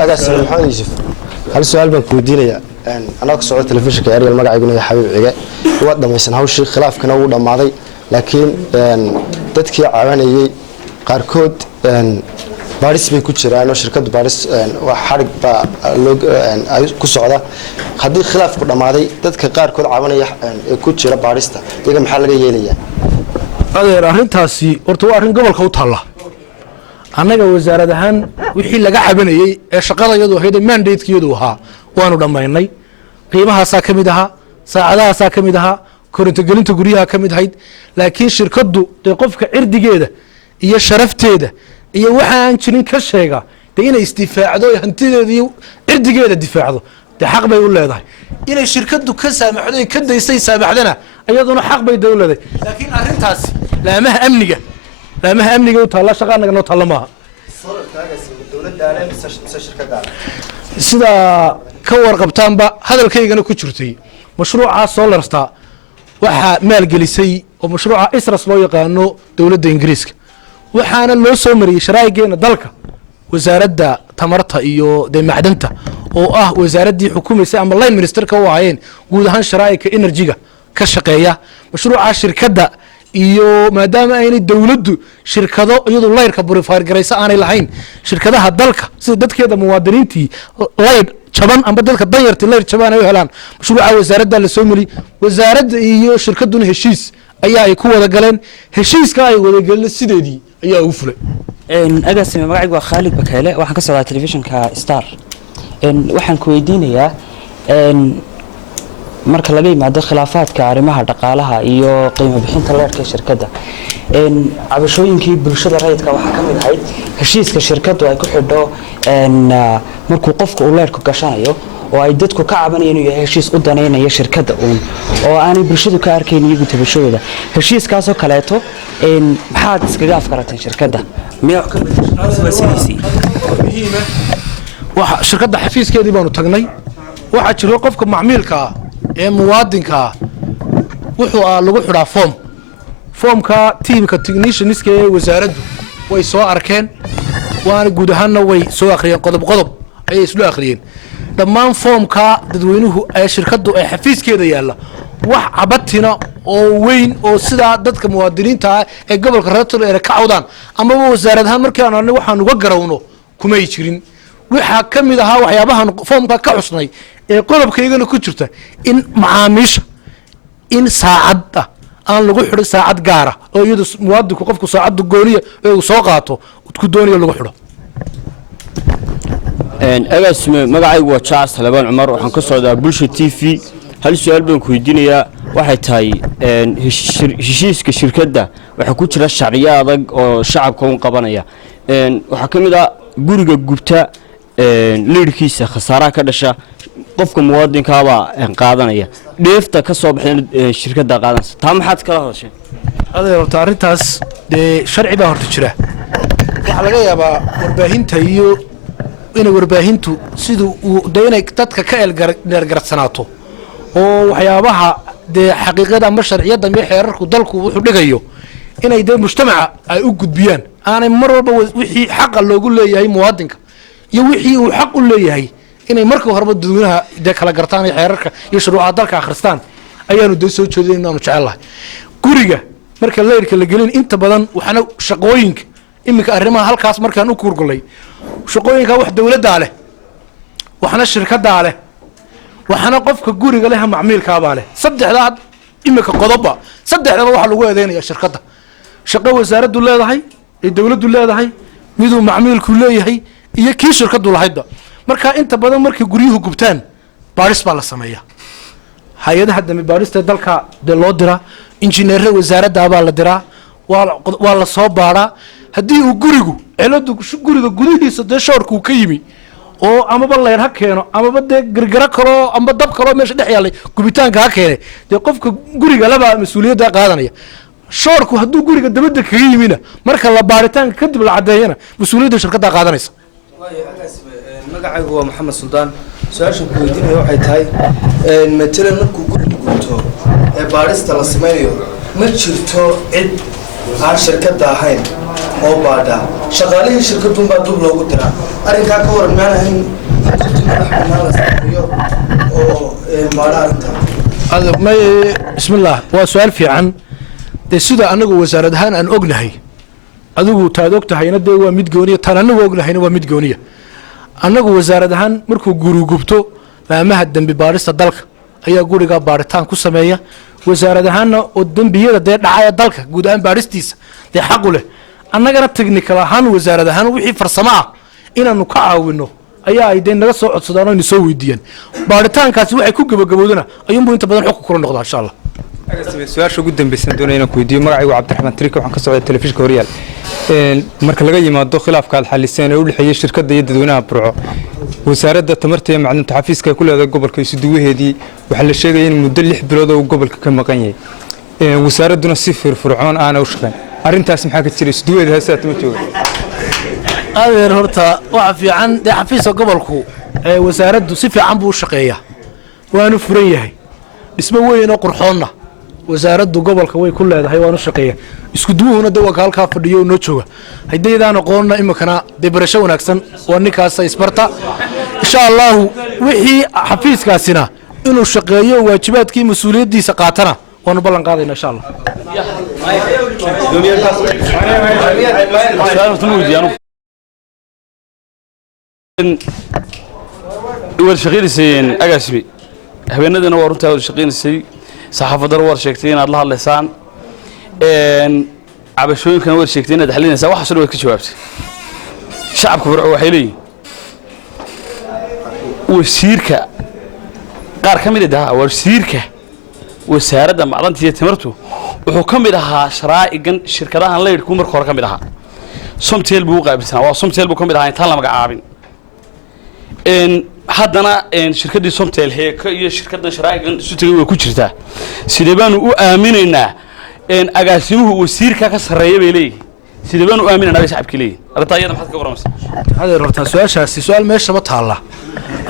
أجلس محمد يوسف هل السؤال بنكودينيا أنا كسؤال تلفزيون كأرجع المقع يقول يا حبيب عجاء وقت ما يسنهوا الشيء خلاف كنا ودا ماضي لكن تذكي عواني قاركود باريس بيكوتشر أنا شركة باريس وحرق لوج كسعودة خدي خلاف كنا ماضي تذكي قاركود عواني كوتشر باريستا يجمع حلقة يليه هذا رهن تاسي ورتوا رهن قبل خوت الله annaga wasaarad ahaan wixii laga cabanayay ee shaqada iyadu ahayd mandate-keedu ahaa waanu dhamaynay qiimahaasa kamid aha saacadahaasa kamid aha korinta gelinta guriyaha kamid ahayd laakiin shirkadu de qofka cirdigeeda iyo sharafteeda iyo waxa aan jirin ka sheega de inay istifaacdo hantideeda iyo cirdigeeda difaacdo de xaq bay u leedahay inay shirkadu ka saamaxdo ka daysay saamaxdana ayaduna xaq bay dawladda laakiin arintaas laamaha amniga u taala shaqaanaga noo taala maaha sida ka warqabtaanba hadalkaygana ku jirtay mashruuca Solarsta waxa maalgelisay oo mashruuca ISRAS loo yaqaano dawladda Ingiriiska waxaana loo soo mariyay sharaa'igeena dalka wasaaradda tamarta iyo macdanta oo ah wasaaradii xukuumaysa ama line ministerka oo ahaayeen guud ahaan sharaa'ika energy-ga ka shaqeeya mashruuca shirkadda iyo maadaama aynay dawladdu shirkado iyadu leyrka burifaar garaysa aanay lahayn shirkadaha dalka sida dadkeeda muwaadiniintii leyr jaban amba dadka danyartii leyr jaban ay helaan mashruuca wasaaradda la soo mari wasaaradda iyo shirkaduna heshiis ayaa ay ku wada galeen heshiiska ay wada galeen sideedii ayaa u fulay agaasime magacaygu waa Khalid Bakayle waxaan ka socdaa telefishinka Star waxaan ku weydiinayaa marka laga yimaado khilaafaadka arrimaha dhaqaalaha iyo qiimo bixinta leerka shirkadda cabashooyinkii bulshada rayidka waxa kamid ahayd heshiiska shirkaddu ay ku xidho markuu qofku uu leerku gashanayo oo ay dadku ka cabanayeen inuu yahay heshiis u daneynayo shirkadda oo aanay bulshadu ka arkayn iyagu tabashooda heshiiskaas oo kaleeto maxaad iskaga afkarateen shirkadda miyaa ka mid waxa shirkadda xafiiskeedii baanu tagnay waxa jiro qofka macmiilka ee muwaadinka wuxuu lagu xidhaa foomka teamka technicianska ee wasaaraddu way soo arkeen waana guud ahaanna way soo akhriyeen qodob ay isla akhriyeen dhammaan foomka dadweynuhu ay shirkaddu ay xafiiskeeda yaala wax cabatina oo weyn oo sida dadka muwaadiniinta ee gobolka Reetor ee ka cawdaan ama wasaaradaha markii aan waxaan uga garawno kuma ay jirin waxa kamid aha waxyaabahan foomka ka cusnay ee qodobkaygana ku jirta in macaamiisha in saacada aan lagu xiro saacad gaar ah oo iyadu muwaadinku qofku saacadu gooniya ee soo qaato ku dooniyo lagu xiro agaasime magacaygu waa Jaas Talabaan Umar waxaan ka socdaa Bulsho TV hal su'aal baan ku weydiinayaa waxay tahay heshiiska shirkadda waxa ku jira sharciyo adag oo shacabka u qabanaya waxa kamid ah guriga gubta leerkiisa khasaaraha ka dhasha qofka muwaadinka qaadanaya dheefta ka soo baxay shirkadda qaadanaysa taa maxaad kala hadashay adeerta arintaas sharci baa horta jira waxa laga yaabaa warbaahinta iyo inay warbaahintu sidoo inay dadka ka eelgarsanaato oo waxyaabaha xaqiiqada ama sharciyada ama xeerarku dalku wuxuu dhigayo inay mujtamaca ay u gudbiyaan aanay mar walba wixii xaq loogu leeyahay muwaadinka iyo wixii uu xaq u leeyahay inay marka horeba dadweynaha kala gartaan xeerarka iyo shuruucda dalka akhristaan ayaanu soo jeedinay inaanu jecelahay guriga marka leerka la gelin inta badan waxana shaqooyinka imika arrimaha halkaas markaan u kurgulay shaqooyinka wax dawladda leh waxana shirkadda leh waxana qofka guriga leh macmiilka baa leh saddexda imika qodoba saddexda waxa lagu eedeynaya shirkadda shaqo wasaaraddu leedahay ee dawladdu leedahay miduu macmiilku leeyahay iyo kii shirkaddu lahaydba marka inta badan markii guryuhu gubtaan baaris baa la sameeyaa hay'adaha dambe baarista dalka loo diraa injineerada wasaaradda baa la diraa waa la soo baaraa haddii uu gurigu ciladu guriga gudihiisa shoorku ka yimi oo amaba leer ha keeno amaba gargara kalo amba dab kalo meesha dhex yaalay gubitaanka ha keenay qofka guriga laba mas'uuliyadda qaadanaya shoorku hadduu guriga dabada kaga yimina marka la baaritaanka kadib la cadeeyana mas'uuliyadda shirkadda qaadanaysa magacaygu waa Maxamed Suldaan su'aasha ku weydiinaya waxay tahay matalan markuu guriga gubto ee baarista la sameeyo ma jirto cid aan shirkadda ahayn oo baadha shaqaalihii shirkadun baa dub loogu diraa arrinkaa ka waran maan ahayn guddi madax bannaan la sameeyo oo baadha arrintaa bismillaah waa su-aal fiican dee sida anagu wasaarad ahaan aan ognahay adigu taad og tahayna dee waa mid gooniya taan anagu ognahayna waa mid gooniya annagu wasaarad ahaan markuu gurigubto maamaha dembi baadhista dalka ayaa gurigaa baadhitaan ku sameeya wasaarad ahaanna oo dembiyada dee dhacaya dalka guud ahaan baadhistiisa dee xaqu leh annagana technical ahaan wasaarad ahaan wixii farsamo ah inaanu ka caawino ayaa ay dee naga soo codsadaan oo ina soo weydiiyaan baadhitaankaasi waxay ku gabagabowdana ayuunbuu inta badan xogka kula noqdaa insha allah su-aasha ugu dambaysan doonaya inaan ku weydiiyo magacaygu cabdiraxmaan tariik waxaan ka socday telefishinka horyaal marka laga yimaado khilaafka aad xaliseen ee u dhexeeyey shirkadda iyo dadweynaha burco wasaaradda tamarta iyo macdinta xafiiska ay ku leedahay gobolka isuduwaheedii waxaa la sheegaya in muddo 6 bilood oo gobolka ka maqan yahay wasaaradduna si firfircoon aana u shaqayn arrintaas maxaa ka jira isuduwaheeda heesaata ma jooga adeer horta waxa fiican dee xafiiska gobolku ee wasaaraddu si fiican buu u shaqeeyaa waanu furan yahay dhismo weyn oo qurxoonna wasaaraddu gobolka way ku leedahay waanu shaqeeya isku duwuhuna dee waa ka halkaa fadhiyo oo noo jooga haddaydaan aqoonna iminkana dee barasho wanaagsan waa ninkaasa isbarta insha allahu wixii xafiiskaasina inuu shaqeeyo waajibaadkii mas-uuliyaddiisa qaatana waanu ballan qaadayna insha allah war shaqeynayeen agaasimi habeenadana waa runtaa war shaqeynaysay saxaafadana war sheegtay inaad la hadlaysaan cabashooyinkana war sheegtay inaad xalinaysaa waxaas dhan waad ka jawaabtay shacabka burco waxay leeyihiin wasiirka qaar ka mid ah wasiirka wasaaradda macdanta iyo tamartu wuxuu ka mid ahaa sharaa'igan shirkadahan leydhku marka hore ka mid ahaa somtel buu u qaabilsanaa waa somtel buu ka mid ahaa intaan la magacaabin haddana shirkaddii somtel heeka iyo shirkaddan sharaa'igan isu tegay way ku jirtaa sidee baanu u aaminaynaa agaasimuhu wasiirka ka sarreeya bay leeyihin sidee baanu u aaminaynaa bay shacabkii leeyihin arrintaa iyada maxaad ka warramaysaa adeer horta su-aashaasi su-aal meeshaba taalla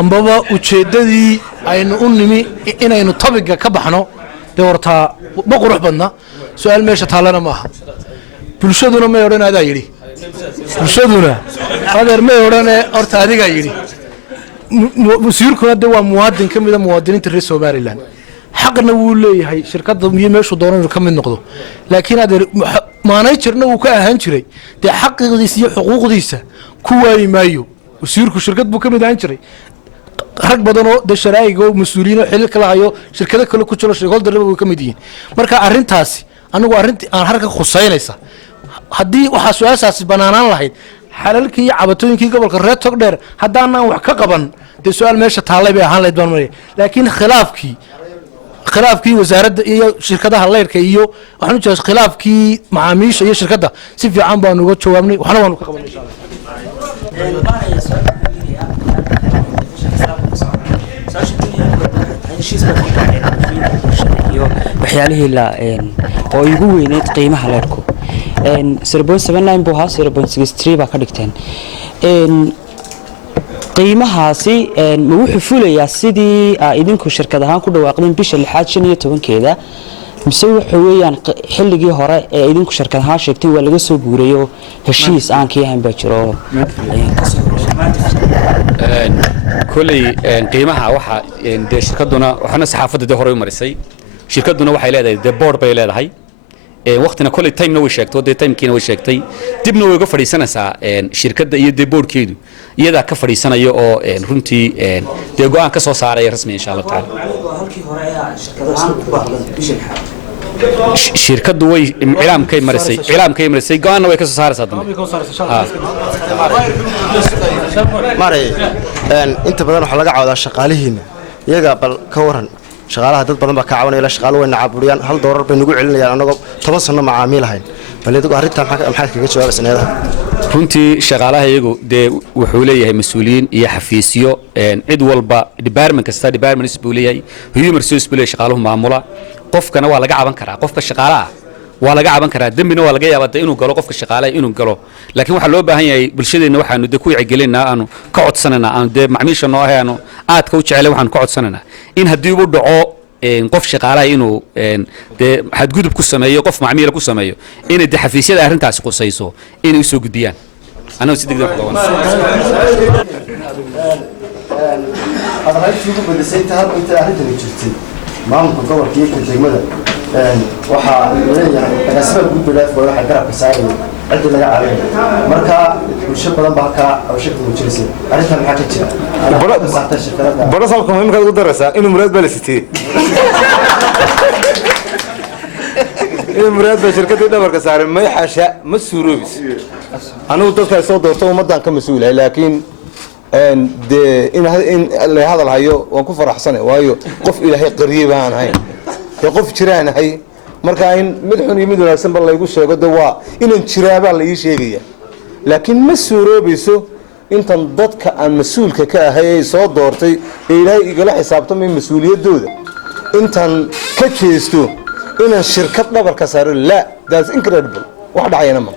ambaba ujeeddadii aynu u nimi inaynu tabiga ka baxno dee hortaa ma qurux badna su-aal meesha taallana ma aha bulshaduna may odhan adaa yidhi bulshaduna adeer may odhane horta adigaa yidhi wasiirkuna dee waa muwaadin ka mida muwaadiniinta reer somalilan xaqna wuu leeyahay shirkadda iyo meeshuu doono inuu ka mid noqdo laakiin adeer maanayjarna wuu ka ahaan jiray dee xaqiiqdiisa iyo xuquuqdiisa ku waayi maayo wasiirku shirkad buu ka mid ahaan jiray rag badan oo dee sharaa'iga oo mas-uuliyiin oo xilil kala hayo shirkado kale ku jiro shareholderba way ka mid yihiin marka arrintaasi anigu arrintii aan harka khusaynaysa haddii waxaa su-aashaasi banaanaan lahayd xalalkii iyo cabatooyinkii gobolka reer togdheer haddaanaan wax ka qaban dee su-aal meesha taallay bay ahaan lahayd baan maraya laakiin khilaafkii wasaaradda iyo shirkadaha leyrhka iyo waxaan u jeeda khilaafkii macaamiisha iyo shirkadda si fiican baanu uga jawaabnay waxna waanu ka qabanay insha waxyaalihii oo igu weyneyd qiimaha leerku 0.79 buu ahaa 0.63 baa ka dhigteen qiimahaasi ma wuxuu fulayaa sidii idinku shirkad ahaan ku dhawaaqdeen bisha 6/15keeda mise waxa weeyaan xilligii hore ee idinku shirkad ahaan sheegtay waa laga soo guurayo heshiis aan ka yahayn baa jiro كلي قيمها واحد ده شركتنا وحنا صحافة ده هروي مرسي شركتنا واحد لا ده بورد بيلا ده هاي وقتنا كل التايم نوي شكتو ده تايم كي نوي شكتي تبنا ويقفر سنة سا شركة ده يد بورد كيدو يدا كفر سنة يو رنتي ده جوان كسر صار رسمي إن شاء الله تعالى شركة دوي إعلام كي مرسي جوان نوي كسر صار صادم maray inta badan waxa laga caawadaa shaqaalihiina iyaga bal ka waran shaqaalaha dad badan baa ka caawinaya la shaqaalo way nacaburiyaan $1 bay nagu celinayaan anagoo 10 sano macaamiil ahayn bal iyagu arrintan maxaad kaga jawaabaysaa runtii shaqaalaha iyagu de wuxuu leeyahay mas'uuliyiin iyo xafiisyo cid walba department kasta department buu leeyahay human resource buu leeyahay shaqaaluhu maamula qofkana waa laga caban karaa qofka shaqaalaha waa laga caban karaa dambina waa laga yaabaa inuu galo qofka shaqaalaha inuu galo laakiin waxa loo baahan yahay bulshadeena waxaanu de ku wacyigelinaa aanu ka codsananaa aanu de macmiisha noo ahaano aadka u jecel waxaanu ka codsananaa in haddii uu dhaco qof shaqaalaha inuu dee xadgudub ku sameeyo qof macmiila ku sameeyo inay dee xafiisyada arrintaasi qusayso inay usoo gudbiyaan annagu si degdeg ku adraaytii ugu badisay inta arrintani jirtay maamulka gobolka iyo degmada waxaa leeyahay agaasimaha guud badhaaf waa waxa garabka saaraya cidii laga caawinayo marka bulsho badan baa halkaa awshaka muujinaysa arrintan maxaa ka jira baro salka muhiimka ugu daraysaa inuu muraad baa la sitee inuu muraad baa shirkadii dhabarka saaray may xasha ma suuroobis anigu dadka soo doorto ummadan ka mas'uulahay laakiin de in la hadal hayo waan ku faraxsanay waayo qof ilaahay qariib aan ahayn qof jiraan ahay marka in mid xun iyo mid wanaagsan bal laygu sheego de waa inaan jiraabaa la ii sheegaya laakiin ma suuroobayso intan dadka aan mas-uulka ka ahay ay soo doortay ee ilaahay igala xisaabtamay mas-uuliyadooda intan ka jeesto inaan shirkad dhabarka saaro la that's incredible wax dhacayna ma